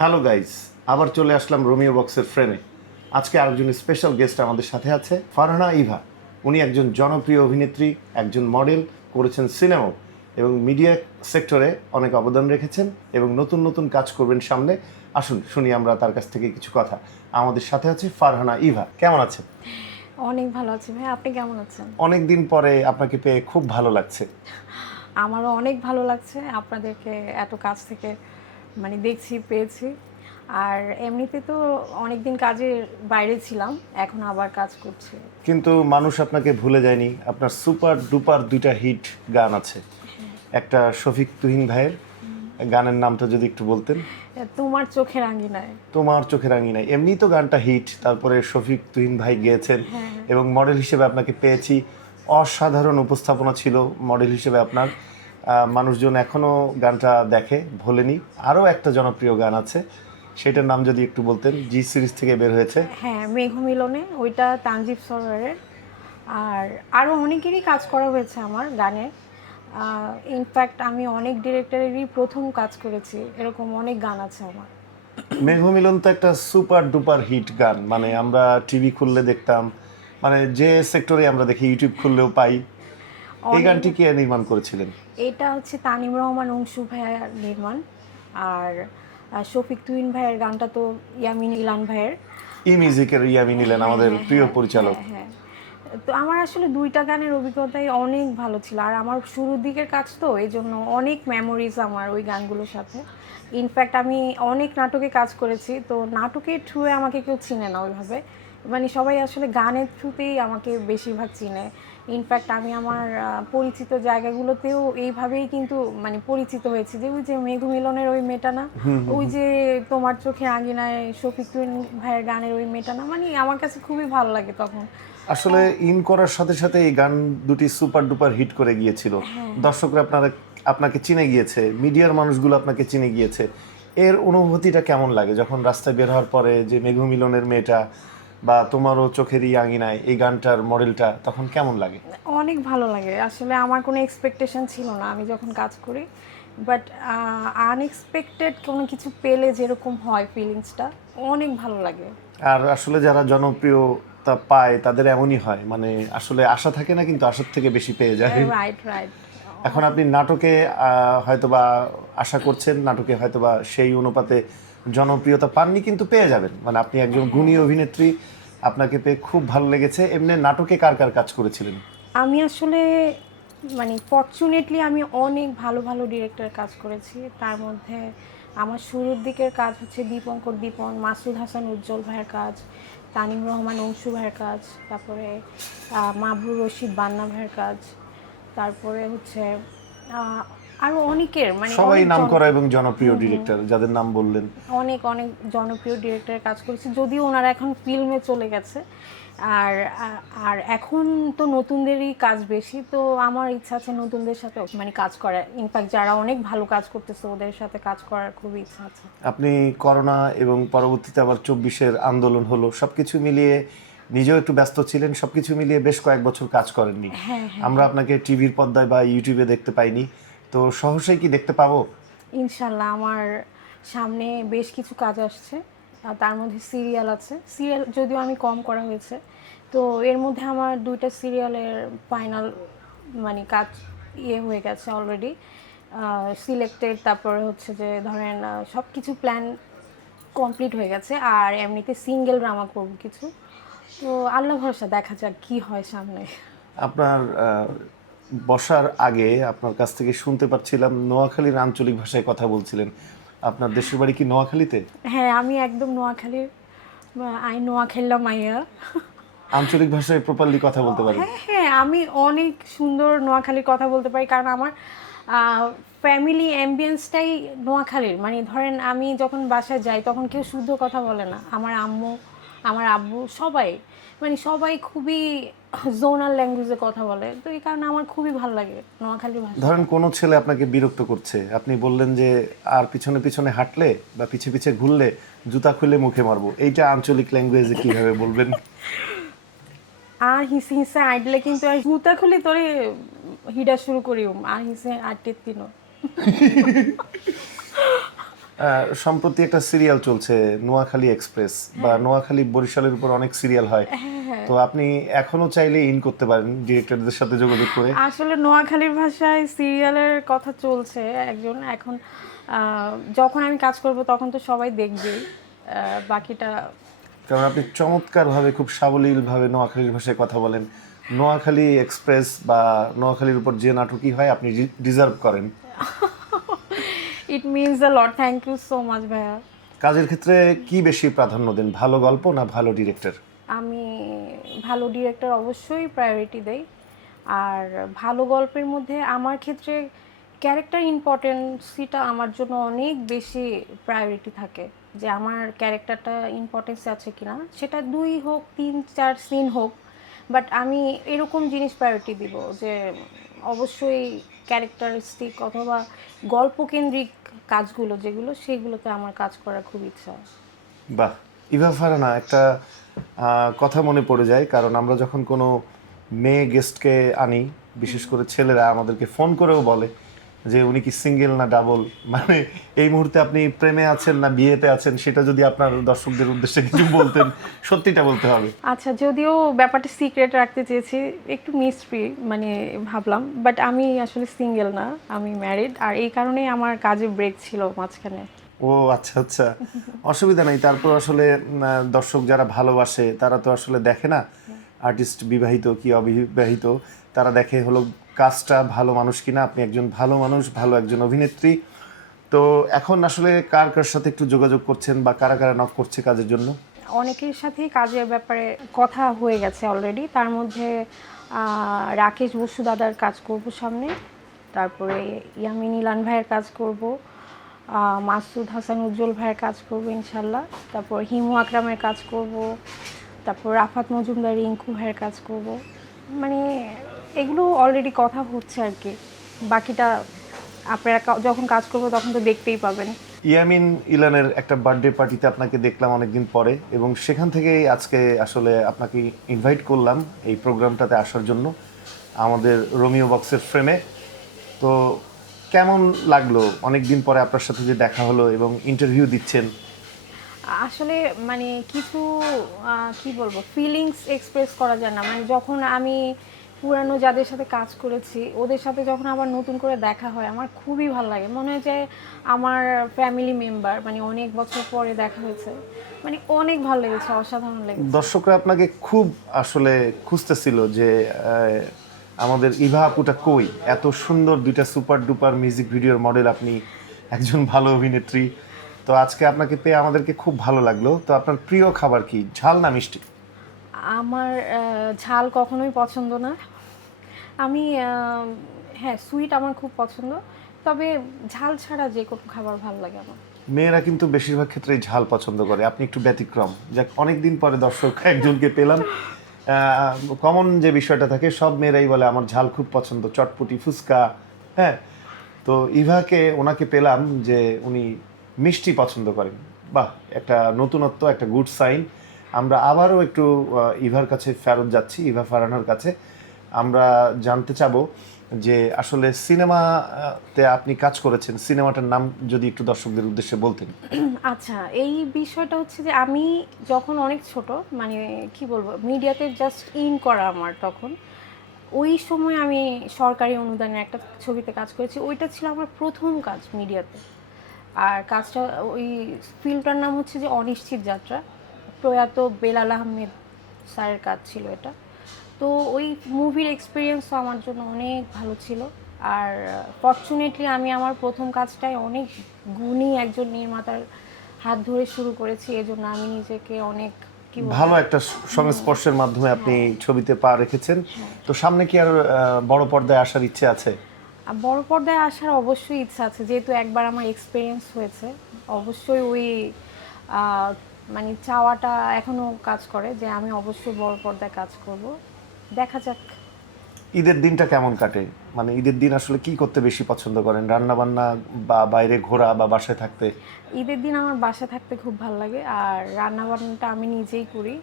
Hello guys আবার চলে আসলাম Romeo বক্সের ফ্রেমে আজকে আরেকজন স্পেশাল গেস্ট আমাদের সাথে আছে ফারহানা ইভা। উনি একজন জনপ্রিয় অভিনেত্রী একজন মডেল করেছেন সিনেমাও এবং মিডিয়া সেক্টরে অনেক অবদান রেখেছেন এবং নতুন নতুন কাজ করবেন সামনে। আসুন শুনি আমরা তার কাছ থেকে কিছু কথা। আমাদের সাথে আছে ফারহানা ইভা। কেমন আছেন? অনেক ভালো আছি ভাই। আপনি কেমন আছেন? অনেক দিন পরে আপনাকে পেয়ে খুব ভালো লাগছে। আমারও অনেক ভালো লাগছে আপনাদেরকে এত কাছ থেকে মানে দেখছি পেয়েছি। আর এমনিতে তো অনেক দিন কাজের বাইরে ছিলাম এখন আবার কাজ করছি। কিন্তু মানুষ আপনাকে ভুলে যায়নি আপনার সুপার ডুপার দুইটা হিট গান আছে। একটা শফিক তুহিন ভাইয়ের গানের নামটা যদি একটু বলতেন। তোমার চোখের আঙ্গিনায় তোমার চোখের রাঙিনায় এমনি তো গানটা হিট তারপরে শফিক তুহিন ভাই গিয়েছেন। হ্যাঁ। এবং মডেল হিসেবে আপনাকে পেয়েছি। অসাধারণ উপস্থাপনা ছিল মডেল হিসেবে আপনার। মানুষজন এখনও গানটা দেখে ভোলেনি। আরও একটা জনপ্রিয় গান আছে সেটার নাম যদি একটু বলতেন জি সিরিজ থেকে বের হয়েছে। হ্যাঁ মেঘ মিলনে ওইটা তানজিব সরোয়ারের। আর আরও অনেকেরই কাজ করা হয়েছে আমার গানে। ইনফ্যাক্ট আমি অনেক ডিরেক্টরেরই প্রথম কাজ করেছি এরকম অনেক গান আছে আমার। মেঘমিলন তো একটা সুপার ডুপার হিট গান মানে আমরা টিভি খুললে দেখতাম মানে যে সেক্টরে আমরা দেখি ইউটিউব খুললেও পাই। এই গানটি কে নির্মাণ করেছিলেন? এটা হচ্ছে তানিম রহমান অংশু ভাইয়ার নির্মাণ। আর শফিক তুইন ভাইয়ের গানটা তো ইয়ামিন ইলান ভাইয়ের। ই মিউজিকের ইয়ামি নিলেন আমাদের হ্যাঁ, প্রিয় হ্যাঁ, পরিচালক। হ্যাঁ, হ্যাঁ। তো আমার আসলে দুইটা গানের অভিজ্ঞতাই অনেক ভালো ছিল। আর আমার শুরুর দিকের কাজ তো এই জন্য অনেক মেমোরিজ আমার ওই গানগুলোর সাথে। ইনফ্যাক্ট আমি অনেক নাটকে কাজ করেছি তো নাটকের থ্রুয়ে আমাকে কেউ চিনে না ওইভাবে। মানে সবাই আসলে গানের থ্রুতেই আমাকে বেশিরভাগ চিনে। ইনফ্যাক্ট আমি আমার পরিচিত জায়গাগুলোতেও এইভাবেই কিন্তু মানে পরিচিত হয়েছি যে ওই যে মেঘু মিলনের ওই মেয়েটা না ওই যে তোমার চোখে আঙিনায় শফিক তুহিন ভাইয়ের গানের ওই মেয়েটা না মানে আমার কাছে খুবই ভালো লাগে তখন। আসলে ইন করার সাথে সাথে এই গান দুটি সুপার ডুপার হিট করে গিয়েছিল। হ্যাঁ। দর্শকরা আপনারা আপনাকে চিনে গিয়েছে মিডিয়ার মানুষগুলো আপনাকে চিনে গিয়েছে। এর অনুভূতিটা কেমন লাগে যখন রাস্তায় বের হওয়ার পরে যে মেঘু মিলনের মেয়েটা বা তোমারও চোখেরই আঙিনায় এই গানটার মডেলটা তখন কেমন লাগে? অনেক ভালো লাগে। আসলে আমার কোনো এক্সপেকটেশন ছিল না আমি যখন কাজ করি। বাট আনএক্সপেক্টেড কোনো কিছু পেলে যেরকম হয় ফিলিংসটা অনেক ভালো লাগে। আর আসলে যারা জনপ্রিয়তা পায় তাদের এমনই হয়। মানে আসলে আশা থাকে না কিন্তু আশার থেকে বেশি পেয়ে যায়। রাইট রাইট এখন আপনি নাটকে হয়তোবা আশা করছেন নাটকে হয়তোবা সেই অনুপাতে জনপ্রিয়তা পাননি কিন্তু পেয়ে যাবেন। মানে আপনি একজন গুণী অভিনেত্রী আপনাকে পেয়ে খুব ভালো লেগেছে। এমনি নাটকে কার কার কাজ করেছিলেন? আমি আসলে মানে ফর্চুনেটলি আমি অনেক ভালো ভালো ডিরেক্টর কাজ করেছি। তার মধ্যে আমার শুরুর দিকের কাজ হচ্ছে দীপঙ্কর দীপন মাসুদ হাসান উজ্জ্বল ভাইয়ের কাজ তানিম রহমান অংশু ভাইয়ের কাজ তারপরে আহ, মাবরুর রশিদ বান্না ভাইয়ের কাজ তারপরে হচ্ছে আরও অনেকের মানে সবাই নাম করা এবং জনপ্রিয় ডিরেক্টর যাদের নাম বললেন। অনেক অনেক জনপ্রিয় ডিরেক্টরের কাজ করেছি যদিও ওনারা এখন ফিল্মে চলে গেছে। আর আর এখন তো নতুনদেরই কাজ বেশি তো আমার ইচ্ছা আছে নতুনদের সাথে মানে কাজ করার ইনফ্যাক্ট যারা অনেক ভালো কাজ করতেছে ওদের সাথে কাজ করার খুবই ইচ্ছা আছে। আপনি করোনা এবং পরবর্তীতে আবার চব্বিশের আন্দোলন হলো সবকিছু মিলিয়ে নিজেও একটু ব্যস্ত ছিলেন সবকিছু মিলিয়ে বেশ কয়েক বছর কাজ করেননি। হ্যাঁ। আমরা আপনাকে টিভির পর্দায় বা ইউটিউবে দেখতে পাইনি। তো সহসাই কি দেখতে পাবো? ইনশাল্লাহ আমার সামনে বেশ কিছু কাজ আসছে। আর তার মধ্যে সিরিয়াল আছে। সিরিয়াল যদিও আমি কম করা হয়েছে তো এর মধ্যে আমার দুইটা সিরিয়ালের ফাইনাল মানে কাজ ইয়ে হয়ে গেছে অলরেডি সিলেক্টেড তারপরে হচ্ছে যে ধরেন সব কিছু প্ল্যান কমপ্লিট হয়ে গেছে আর এমনিতে সিঙ্গেল ড্রামা করব কিছু। তো আল্লাহ ভরসা দেখা যাক কি হয় সামনে। আপনার বসার আগে আপনার কাছ থেকে শুনতে পাচ্ছিলাম নোয়াখালীর আঞ্চলিক ভাষায় কথা বলছিলেন। আপনার দেশের বাড়ি কি নোয়াখালীতে? হ্যাঁ আমি একদম নোয়াখালীর আই নোয়াখাল্লা মাইয়া। আঞ্চলিক ভাষায় প্রপারলি কথা বলতে পারি হ্যাঁ হ্যাঁ আমি অনেক সুন্দর নোয়াখালীর কথা বলতে পারি কারণ আমার ফ্যামিলি অ্যাম্বিয়েন্সটাই নোয়াখালীর। মানে ধরেন আমি যখন বাসায় যাই তখন কেউ শুদ্ধ কথা বলে না। আমার আম্মু আমার আব্বু সবাই মানে সবাই খুবই জোনাল ল্যাঙ্গুয়েজে কথা বলে। তো এই কারণে আমার খুবই ভালো লাগে নোয়াখালী ভাষা। ধরেন কোনো ছেলে আপনাকে বিরক্ত করছে আপনি বললেন যে আর পিছনে পিছনে হাঁটলে বা পিছে পিছে ঘুরলে জুতা খুলে মুখে মারবো এইটা আঞ্চলিক ল্যাঙ্গুয়েজে কীভাবে বলবেন? আর হিসে হিসে আইডলে কিন্তু জুতা খুলি তোরে হিডা শুরু করিম আর হিসে আটে তিনো সম্প্রতি একটা সিরিয়াল চলছে নোয়াখালী এক্সপ্রেস বা নোয়াখালী বরিশালের উপর অনেক সিরিয়াল হয়। তো আপনি এখনও চাইলে ইন করতে পারেন ডিরেক্টরদের সাথে যোগাযোগ করে। আসলে নোয়াখালীর ভাষায় সিরিয়ালের কথা চলছে একজন। এখন যখন আমি কাজ করব তখন তো সবাই দেখবেই আহ, বাকিটা কারণ আপনি চমৎকারভাবে খুব সাবলীলভাবে নোয়াখালীর ভাষায় কথা বলেন। নোয়াখালী এক্সপ্রেস বা নোয়াখালীর উপর যে নাটকই হয় আপনি ডিজার্ভ করেন। It means a lot thank you so much ভাইয়া। কাজের ক্ষেত্রে কি বেশি প্রাধান্য দেন ভালো গল্প না ভালো ডিরেক্টর আমি ভালো ডিরেক্টর অবশ্যই প্রায়োরিটি দেই। আর ভালো গল্পের মধ্যে আমার ক্ষেত্রে ক্যারেক্টার ইম্পর্টেন্সিটা আমার জন্য অনেক বেশি প্রায়োরিটি থাকে। যে আমার ক্যারেক্টারটা ইম্পর্টেন্স আছে কিনা সেটা দুই হোক তিন চার সিন হোক। বাট আমি এরকম জিনিস প্রায়োরিটি দিব যে অবশ্যই ক্যারেক্টারিস্টিক অথবা গল্পকেন্দ্রিক কাজগুলো যেগুলো সেগুলোতে আমার কাজ করার খুব ইচ্ছা বাহ ইভা ফারানা একটা কথা মনে পড়ে যায় কারণ আমরা যখন কোনো মেয়ে গেস্টকে আনি বিশেষ করে ছেলেরা আমাদেরকে ফোন করেও বলে যে উনি কি সিঙ্গেল না ডাবল? মানে এই মুহূর্তে আপনি প্রেমে আছেন না বিয়েতে আছেন সেটা যদি আপনার দর্শকদের উদ্দেশ্যে কিছু বলতেন সত্যিটা বলতে হবে। আচ্ছা যদিও ব্যাপারটা সিক্রেট রাখতে চেয়েছি একটু মিস্ট্রি মানে ভাবলাম বাট আমি আসলে সিঙ্গেল না আমি ম্যারিড আর এই কারণেই আমার কাজে ব্রেক ছিল মাঝখানে। ও আচ্ছা আচ্ছা। অসুবিধা নেই তারপর আসলে দর্শক যারা ভালোবাসে তারা তো আসলে দেখে না। আর্টিস্ট বিবাহিত কি অবিবাহিত তারা দেখে হলো কাজটা ভালো মানুষ কিনা, আপনি একজন ভালো মানুষ, ভালো একজন অভিনেত্রী। তো এখন আসলে কার কার সাথে একটু যোগাযোগ করছেন বা কারা কারা নক করছে কাজের জন্য? অনেকের সাথেই কাজের ব্যাপারে কথা হয়ে গেছে অলরেডি তার মধ্যে রাকেশ বসু দাদার কাজ করব সামনে, তারপরে ইয়ামিন ইলান ভাইয়ের কাজ করব মাসুদ হাসান উজ্জ্বল ভাইয়ের কাজ করব ইনশাল্লাহ, তারপর হিমু আকরামের কাজ করব, তারপর রাফাত মজুমদার রিঙ্কু ভাইয়ের কাজ করব। মানে এগুলো অলরেডি কথা হচ্ছে আর কি। বাকিটা আপনারা যখন কাজ করব তখন তো দেখতেই পাবেন। ইয়ামিন ইলানের একটা বার্থডে পার্টিতে আপনাকে দেখলাম অনেকদিন পরে এবং সেখান থেকেই আজকে আসলে আপনাকে ইনভাইট করলাম এই প্রোগ্রামটাতে আসার জন্য আমাদের রোমিও বক্সের ফ্রেমে তো কেমন লাগল? অনেক দিন পরে আপনার সাথে যে দেখা হলো এবং ইন্টারভিউ দিচ্ছেন। আসলে মানে কিছু কি বলব? ফিলিংস এক্সপ্রেস করা যায় না। মানে যখন আমি পুরানো যাদের সাথে কাজ করেছি ওদের সাথে যখন আবার নতুন করে দেখা হয় আমার খুবই ভালো লাগে। মনে হয় যে আমার ফ্যামিলি মেম্বার মানে অনেক বছর পরে দেখা হয়েছে মানে অনেক ভালো লেগেছে অসাধারণ লেগেছে। দর্শকরা আপনাকে খুব আসলে খুঁজতেছিল যে আমাদের ইভা আপুটা কই? এত সুন্দর দুইটা সুপার ডুপার মিউজিক ভিডিওর মডেল আপনি একজন ভালো অভিনেত্রী। তো আজকে আপনাকে পেয়ে আমাদেরকে খুব ভালো লাগল। তো আপনার প্রিয় খাবার কি? ঝাল না মিষ্টি? আমার ঝাল কখনোই পছন্দ না। আমি হ্যাঁ সুইট আমার খুব পছন্দ। তবে ঝাল ছাড়া যে কোনো খাবার ভালো লাগে আমার। মেয়েরা কিন্তু বেশিরভাগ ক্ষেত্রেই ঝাল পছন্দ করে। আপনি একটু ব্যতিক্রম। যাক, অনেকদিন পরে দর্শক একজনকে পেলাম। কমন যে বিষয়টা থাকে, সব মেয়েরাই বলে, আমার ঝাল খুব পছন্দ, চটপটি, ফুচকা। হ্যাঁ তো ইভাকে, ওনাকে পেলাম যে উনি মিষ্টি পছন্দ করেন। বাহ, একটা নতুনত্ব, একটা গুড সাইন আমরা আবারও একটু ইভার কাছে ফেরত যাচ্ছি, ইভা ফারানার কাছে। আমরা জানতে চাবো যে আসলে সিনেমাতে আপনি কাজ করেছেন, সিনেমাটার নাম যদি একটু দর্শকদের উদ্দেশ্যে বলতেন। আচ্ছা এই বিষয়টা হচ্ছে যে আমি যখন অনেক ছোট মানে কি বলব, মিডিয়াতে জাস্ট ইন করা আমার তখন, ওই সময় আমি সরকারি অনুদানে একটা ছবিতে কাজ করেছি, ওইটা ছিল আমার প্রথম কাজ মিডিয়াতে। আর কাজটা, ওই ফিল্মটার নাম হচ্ছে যে অনিশ্চিত যাত্রা, প্রয়াত বেলাল আহমেদ স্যারের কাজ ছিল এটা। তো ওই মুভির এক্সপিরিয়েন্সও আমার জন্য অনেক ভালো ছিল। আর ফর্চুনেটলি আমি আমার প্রথম কাজটাই অনেক গুণী একজন নির্মাতার হাত ধরে শুরু করেছি। এজন্য আমি নিজেকে অনেক কি ভালো একটা সংস্পর্শের মাধ্যমে আপনি ছবিতে পা রেখেছেন। তো সামনে কি আর বড় পর্দায় আসার ইচ্ছে আছে? বড় পর্দায় আসার অবশ্যই ইচ্ছা আছে। যেহেতু একবার আমার এক্সপিরিয়েন্স হয়েছে অবশ্যই ওই মানে চাওয়াটা এখনও কাজ করে যে আমি অবশ্যই বড় পর্দায় কাজ করব। দেখা যাক। ঈদের দিনটা কেমন কাটে? মানে ঈদের দিন আসলে কি করতে বেশি পছন্দ করেন? রান্না বান্না বা বাইরে ঘোরা বা বাসায় থাকতে? ঈদের দিন আমার বাসায় থাকতে খুব ভালো লাগে আর রান্না বান্নাটা আমি নিজেই করি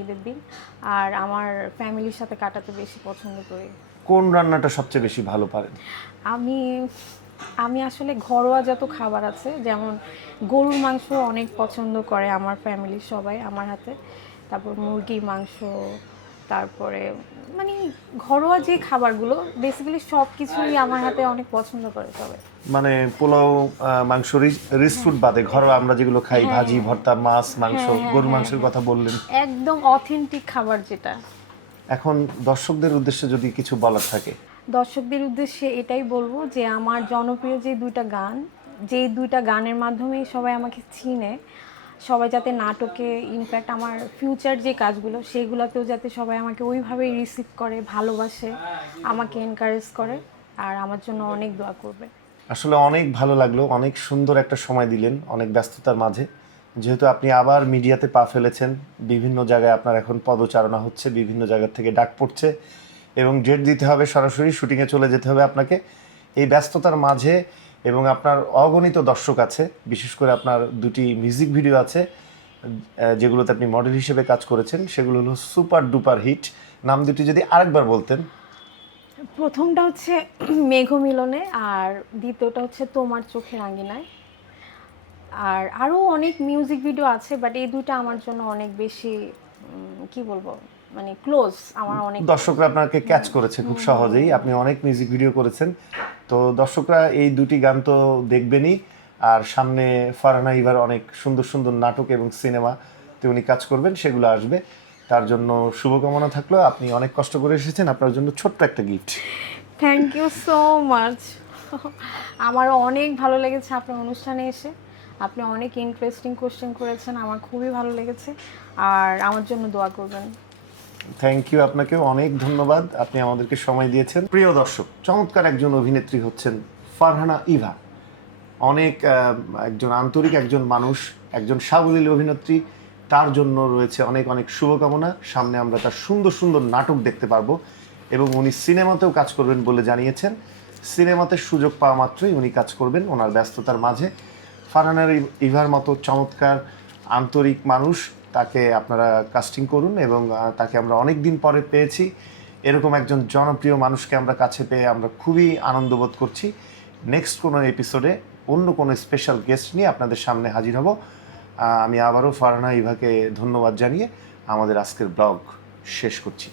ঈদের দিন। আর আমার ফ্যামিলির সাথে কাটাতে বেশি পছন্দ করি। কোন রান্নাটা সবচেয়ে বেশি ভালো পারেন? আমি আমি আসলে ঘরোয়া যত খাবার আছে যেমন গরুর মাংস অনেক পছন্দ করে আমার ফ্যামিলির সবাই আমার হাতে। তারপর মুরগির মাংস তারপরে মানে ঘরোয়া যে খাবারগুলো বেসিক্যালি সব কিছুই আমার হাতে অনেক পছন্দ করে সবাই। মানে পোলাও মাংস রিচ ফুড বাদে ঘরোয়া আমরা যেগুলো খাই হ্যাঁ। ভাজি ভর্তা মাছ মাংস হ্যাঁ, হ্যাঁ, গরু হ্যাঁ, মাংসের কথা বললেন। একদম অথেন্টিক খাবার যেটা। এখন দর্শকদের উদ্দেশ্যে যদি কিছু বলার থাকে। দর্শকদের উদ্দেশ্যে এটাই বলব যে আমার জনপ্রিয় যে দুইটা গান যেই দুইটা গানের মাধ্যমেই সবাই আমাকে চিনে সবাই যাতে নাটকে ইনফ্যাক্ট আমার ফিউচার যে কাজগুলো সেগুলোতেও যাতে সবাই আমাকে ওইভাবেই রিসিভ করে, ভালোবাসে, আমাকে এনকারেজ করে আর আমার জন্য অনেক দোয়া করবে। আসলে অনেক ভালো লাগল, অনেক সুন্দর একটা সময় দিলেন, অনেক ব্যস্ততার মাঝে। যেহেতু আপনি আবার মিডিয়াতে পা ফেলেছেন, বিভিন্ন জায়গায় আপনার এখন পদচারণা হচ্ছে, বিভিন্ন জায়গা থেকে ডাক পড়ছে এবং ডেট দিতে হবে সরাসরি শুটিংয়ে চলে যেতে হবে আপনাকে। এই ব্যস্ততার মাঝে এবং আপনার অগণিত দর্শক আছে, বিশেষ করে আপনার দুটি মিউজিক ভিডিও আছে যেগুলোতে আপনি মডেল হিসেবে কাজ করেছেন, সেগুলো হলো সুপার ডুপার হিট নাম দুটি যদি আরেকবার বলতেন। প্রথমটা হচ্ছে মেঘ মিলনে আর দ্বিতীয়টা হচ্ছে তোমার চোখের আঙ্গিনায় আর আরও অনেক মিউজিক ভিডিও আছে বাট এই দুইটা আমার জন্য অনেক বেশি কি বলব? মানে ক্লোজ আমার অনেক দর্শকরা আপনাকে ক্যাচ করেছে খুব সহজেই। আপনি অনেক মিউজিক ভিডিও করেছেন। তো দর্শকরা এই দুটি গান তো দেখবেনই। আর সামনে ফারহানা ইভার অনেক সুন্দর সুন্দর নাটক এবং সিনেমাতে উনি কাজ করবেন সেগুলো আসবে। তার জন্য শুভকামনা থাকল। আপনি অনেক কষ্ট করে এসেছেন। আপনার জন্য ছোট্ট একটা gift thank you so much আমারও অনেক ভালো লেগেছে আপনার অনুষ্ঠানে এসে। আপনি অনেক ইন্টারেস্টিং কোশ্চেন করেছেন। আমার খুবই ভালো লেগেছে। আর আমার জন্য দোয়া করবেন। থ্যাংক ইউ আপনাকে অনেক ধন্যবাদ। আপনি আমাদেরকে সময় দিয়েছেন। প্রিয় দর্শক, চমৎকার একজন অভিনেত্রী হচ্ছেন ফারহানা ইভা। অনেক একজন আন্তরিক, একজন মানুষ, একজন সাবলীল অভিনেত্রী। তার জন্য রয়েছে অনেক অনেক শুভকামনা। সামনে আমরা তার সুন্দর সুন্দর নাটক দেখতে পারব এবং উনি সিনেমাতেও কাজ করবেন বলে জানিয়েছেন। সিনেমাতে সুযোগ পাওয়া মাত্রই উনি কাজ করবেন ওনার ব্যস্ততার মাঝে। ফারহানার ইভার মতো চমৎকার আন্তরিক মানুষ তাকে আপনারা কাস্টিং করুন এবং তাকে আমরা অনেক দিন পরে পেয়েছি। এরকম একজন জনপ্রিয় মানুষকে আমরা কাছে পেয়ে আমরা খুবই আনন্দ বোধ করছি। নেক্সট কোনো এপিসোডে অন্য কোনো স্পেশাল গেস্ট নিয়ে আপনাদের সামনে হাজির হব। আমি আবারও ফারহানা ইভাকে ধন্যবাদ জানিয়ে আমাদের আজকের ব্লগ শেষ করছি।